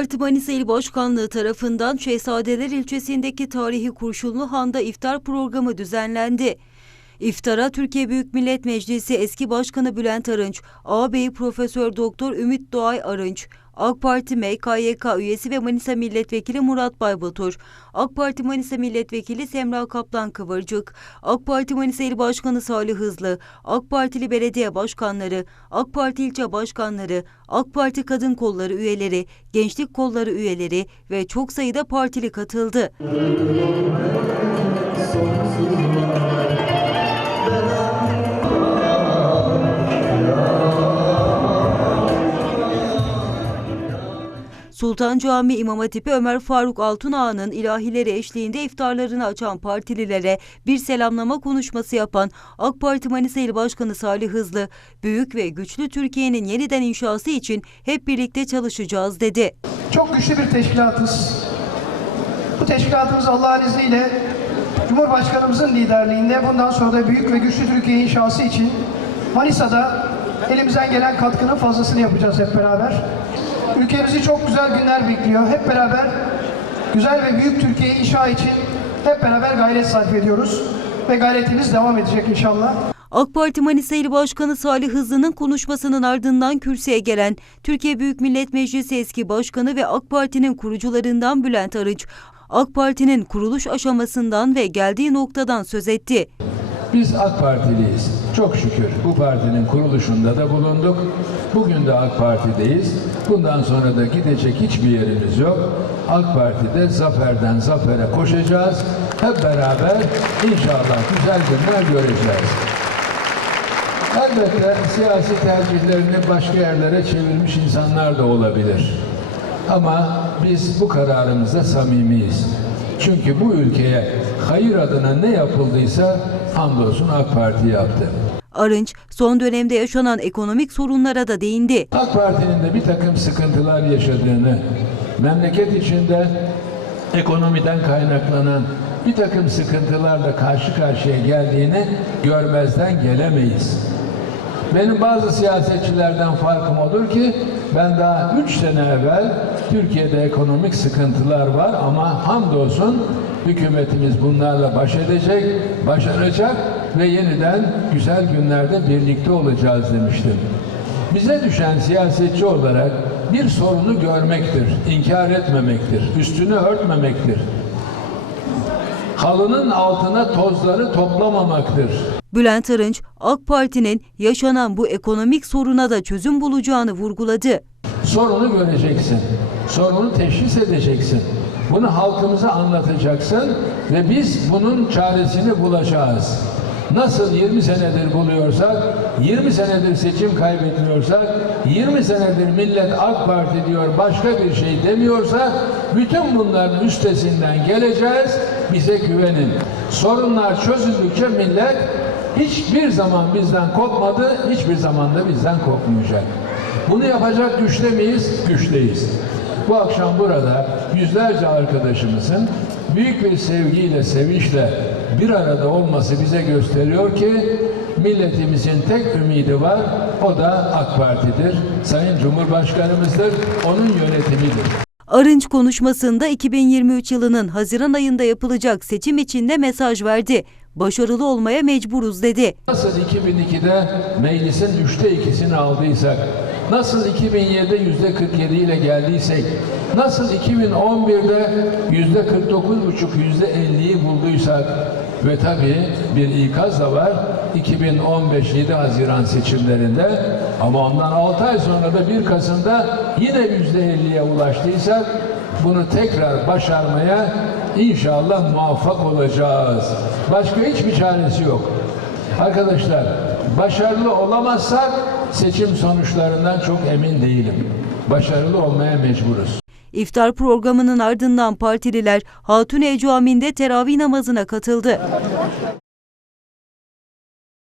Parti Manisa İl Başkanlığı tarafından Şehzadeler ilçesindeki tarihi Kurşunlu Han'da iftar programı düzenlendi. İftara Türkiye Büyük Millet Meclisi eski başkanı Bülent Arınç, ağabeyi Profesör Doktor Ümit Doğay Arınç, AK Parti MKYK üyesi ve Manisa Milletvekili Murat Baybatur, AK Parti Manisa Milletvekili Semra Kaplan Kıvırcık, AK Parti Manisa İl Başkanı Salih Hızlı, AK Partili belediye başkanları, AK Parti ilçe başkanları, AK Parti kadın kolları üyeleri, gençlik kolları üyeleri ve çok sayıda partili katıldı. Sultan Camii İmam Hatipi Ömer Faruk Altunağa'nın ilahileri eşliğinde iftarlarını açan partililere bir selamlama konuşması yapan AK Parti Manisa İl Başkanı Salih Hızlı, büyük ve güçlü Türkiye'nin yeniden inşası için hep birlikte çalışacağız dedi. Çok güçlü bir teşkilatız. Bu teşkilatımız Allah'ın izniyle Cumhurbaşkanımızın liderliğinde bundan sonra da büyük ve güçlü Türkiye inşası için Manisa'da elimizden gelen katkının fazlasını yapacağız hep beraber. Ülkemizi çok güzel günler bekliyor. Hep beraber güzel ve büyük Türkiye inşa için hep beraber gayret sarf ediyoruz. Ve gayretimiz devam edecek inşallah. AK Parti Manisa İl Başkanı Salih Hızlı'nın konuşmasının ardından kürsüye gelen Türkiye Büyük Millet Meclisi eski başkanı ve AK Parti'nin kurucularından Bülent Arınç, AK Parti'nin kuruluş aşamasından ve geldiği noktadan söz etti. Biz AK Partiliyiz. Çok şükür bu partinin kuruluşunda da bulunduk. Bugün de AK Parti'deyiz. Bundan sonra da gidecek hiçbir yerimiz yok. AK Parti'de zaferden zafere koşacağız. Hep beraber inşallah güzel günler göreceğiz. Elbette siyasi tercihlerini başka yerlere çevirmiş insanlar da olabilir. Ama biz bu kararımızda samimiyiz. Çünkü bu ülkeye hayır adına ne yapıldıysa hamdolsun AK Parti yaptı. Arınç, son dönemde yaşanan ekonomik sorunlara da değindi. AK Parti'nin de bir takım sıkıntılar yaşadığını, memleket içinde ekonomiden kaynaklanan bir takım sıkıntılarla karşı karşıya geldiğini görmezden gelemeyiz. Benim bazı siyasetçilerden farkım odur ki ben daha üç sene evvel Türkiye'de ekonomik sıkıntılar var ama hamdolsun hükümetimiz bunlarla baş edecek, başaracak ve yeniden güzel günlerde birlikte olacağız demiştim. Bize düşen siyasetçi olarak bir sorunu görmektir, inkar etmemektir, üstünü örtmemektir. Halının altına tozları toplamamaktır. Bülent Arınç, AK Parti'nin yaşanan bu ekonomik soruna da çözüm bulacağını vurguladı. Sorunu göreceksin. Sorunu teşhis edeceksin. Bunu halkımıza anlatacaksın ve biz bunun çaresini bulacağız. Nasıl 20 senedir buluyorsak, 20 senedir seçim kaybetmiyorsak, 20 senedir millet AK Parti diyor başka bir şey demiyorsa, bütün bunların üstesinden geleceğiz. Bize güvenin. Sorunlar çözüldükçe millet hiçbir zaman bizden kopmadı, hiçbir zaman da bizden kopmayacak. Bunu yapacak güçte miyiz? Güçteyiz. Bu akşam burada yüzlerce arkadaşımızın büyük bir sevgiyle, sevinçle bir arada olması bize gösteriyor ki milletimizin tek ümidi var, o da AK Parti'dir. Sayın Cumhurbaşkanımızdır, onun yönetimidir. Arınç konuşmasında 2023 yılının Haziran ayında yapılacak seçim için de mesaj verdi. Başarılı olmaya mecburuz dedi. Nasıl 2002'de meclisin üçte ikisini aldıysak, nasıl 2007'de yüzde 47 ile geldiysek, nasıl 2011'de yüzde 49 buçuk, yüzde 50'yi bulduysak ve tabii bir ikaz da var 2015 7 Haziran seçimlerinde ama ondan 6 ay sonra da 1 Kasım'da yine yüzde 50'ye ulaştıysak bunu tekrar başarmaya inşallah muvaffak olacağız. Başka hiçbir çaresi yok. Arkadaşlar başarılı olamazsak seçim sonuçlarından çok emin değilim. Başarılı olmaya mecburuz. İftar programının ardından partililer Hatune Camii'nde teravih namazına katıldı.